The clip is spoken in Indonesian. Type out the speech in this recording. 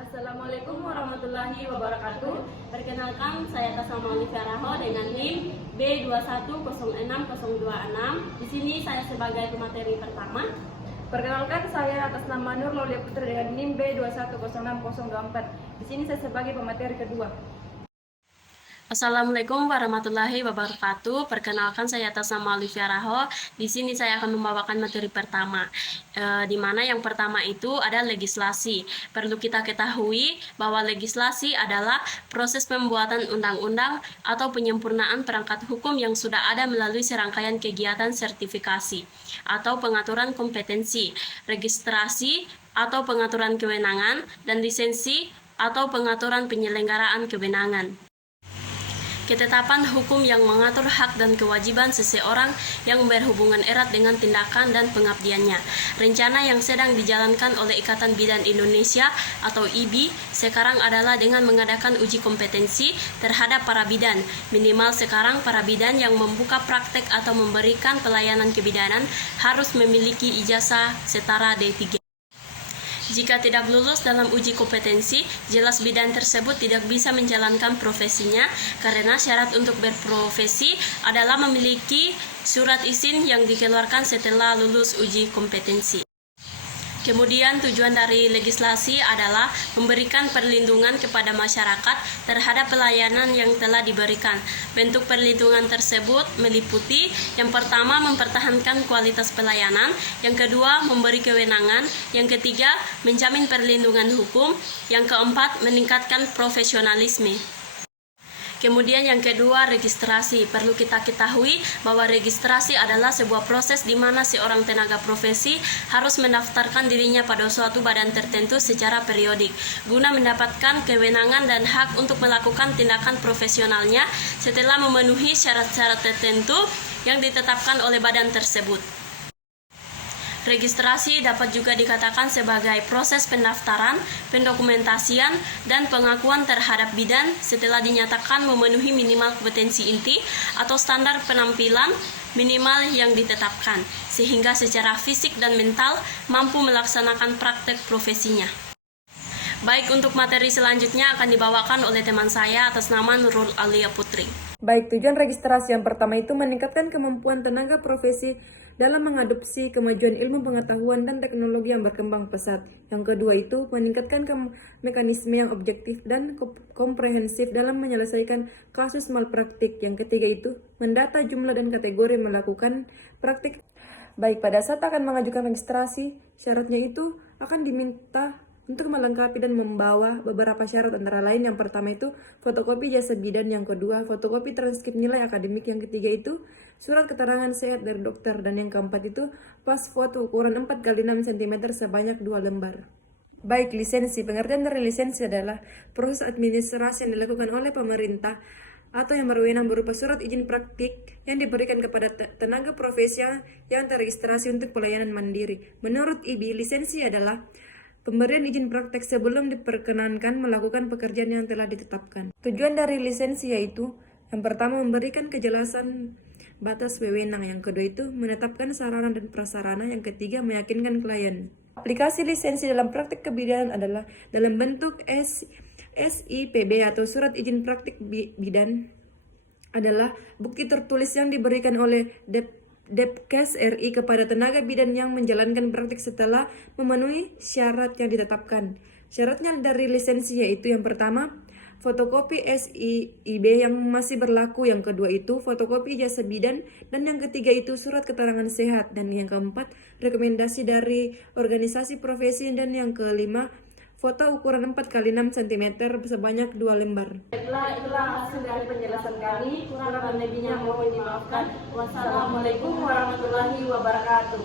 Assalamualaikum warahmatullahi wabarakatuh. Perkenalkan, saya Tasama Olivia Raho dengan NIM B210606. Di sini saya sebagai pemateri pertama. Perkenalkan, saya atas nama Nur Laulia Putri dengan NIM B21060024. Di sini saya sebagai pemateri kedua. Assalamualaikum warahmatullahi wabarakatuh. Perkenalkan, saya atas nama Olivia Raho. Di sini saya akan membawakan materi pertama, di mana yang pertama itu ada legislasi. Perlu kita ketahui bahwa legislasi adalah proses pembuatan undang-undang atau penyempurnaan perangkat hukum yang sudah ada melalui serangkaian kegiatan sertifikasi atau pengaturan kompetensi, registrasi atau pengaturan kewenangan, dan lisensi atau pengaturan penyelenggaraan kewenangan. Ketetapan hukum yang mengatur hak dan kewajiban seseorang yang berhubungan erat dengan tindakan dan pengabdiannya. Rencana yang sedang dijalankan oleh Ikatan Bidan Indonesia atau IBI sekarang adalah dengan mengadakan uji kompetensi terhadap para bidan. Minimal sekarang para bidan yang membuka praktek atau memberikan pelayanan kebidanan harus memiliki ijazah setara D3. Jika tidak lulus dalam uji kompetensi, jelas bidan tersebut tidak bisa menjalankan profesinya karena syarat untuk berprofesi adalah memiliki surat izin yang dikeluarkan setelah lulus uji kompetensi. Kemudian tujuan dari legislasi adalah memberikan perlindungan kepada masyarakat terhadap pelayanan yang telah diberikan. Bentuk perlindungan tersebut meliputi yang pertama mempertahankan kualitas pelayanan, yang kedua memberi kewenangan, yang ketiga menjamin perlindungan hukum, yang keempat meningkatkan profesionalisme. Kemudian yang kedua, registrasi. Perlu kita ketahui bahwa registrasi adalah sebuah proses di mana seorang tenaga profesi harus mendaftarkan dirinya pada suatu badan tertentu secara periodik, guna mendapatkan kewenangan dan hak untuk melakukan tindakan profesionalnya setelah memenuhi syarat-syarat tertentu yang ditetapkan oleh badan tersebut. Registrasi dapat juga dikatakan sebagai proses pendaftaran, pendokumentasian, dan pengakuan terhadap bidan setelah dinyatakan memenuhi minimal kompetensi inti atau standar penampilan minimal yang ditetapkan, sehingga secara fisik dan mental mampu melaksanakan praktek profesinya. Baik, untuk materi selanjutnya akan dibawakan oleh teman saya atas nama Nurul Alia Putri. Baik, tujuan registrasi yang pertama itu meningkatkan kemampuan tenaga profesi dalam mengadopsi kemajuan ilmu pengetahuan dan teknologi yang berkembang pesat. Yang kedua itu meningkatkan mekanisme yang objektif dan komprehensif dalam menyelesaikan kasus malpraktik. Yang ketiga itu mendata jumlah dan kategori melakukan praktik. Baik, pada saat akan mengajukan registrasi, syaratnya itu akan diminta untuk melengkapi dan membawa beberapa syarat, antara lain yang pertama itu fotokopi jasa bidan, yang kedua fotokopi transkrip nilai akademik, yang ketiga itu surat keterangan sehat dari dokter, dan yang keempat itu pas foto ukuran 4x6 cm sebanyak 2 lembar. Baik, lisensi. Pengertian dari lisensi adalah proses administrasi yang dilakukan oleh pemerintah atau yang berwenang berupa surat izin praktik yang diberikan kepada tenaga profesi yang terregistrasi untuk pelayanan mandiri. Menurut IBI, lisensi adalah pemberian izin praktek sebelum diperkenankan melakukan pekerjaan yang telah ditetapkan. Tujuan dari lisensi yaitu yang pertama memberikan kejelasan batas wewenang, yang kedua itu menetapkan sarana dan prasarana, yang ketiga meyakinkan klien. Aplikasi lisensi dalam praktek kebidanan adalah dalam bentuk SIPB atau surat izin praktik bidan, adalah bukti tertulis yang diberikan oleh Depkes RI kepada tenaga bidan yang menjalankan praktik setelah memenuhi syarat yang ditetapkan. Syaratnya dari lisensi yaitu yang pertama, fotokopi SIIB yang masih berlaku, yang kedua itu fotokopi jasa bidan, dan yang ketiga itu surat keterangan sehat, dan yang keempat rekomendasi dari organisasi profesi, dan yang kelima foto ukuran 4x6 cm sebanyak 2 lembar. Itulah hasil dari penjelasan kami. Kurang dan lebihnya mohon dimaafkan. Wassalamualaikum warahmatullahi wabarakatuh.